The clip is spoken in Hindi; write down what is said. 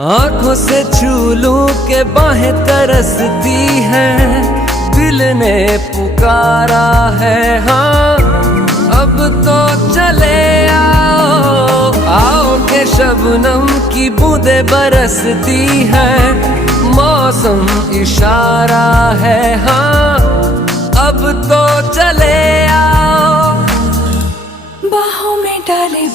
आंखों से छू लूं के बाहें तरसती हैं, दिल ने पुकारा है हाँ। अब तो चले आओ आओ के शबनम की बूंदें बरसती हैं, मौसम इशारा है हाँ। अब तो चले आओ बाहों में डाले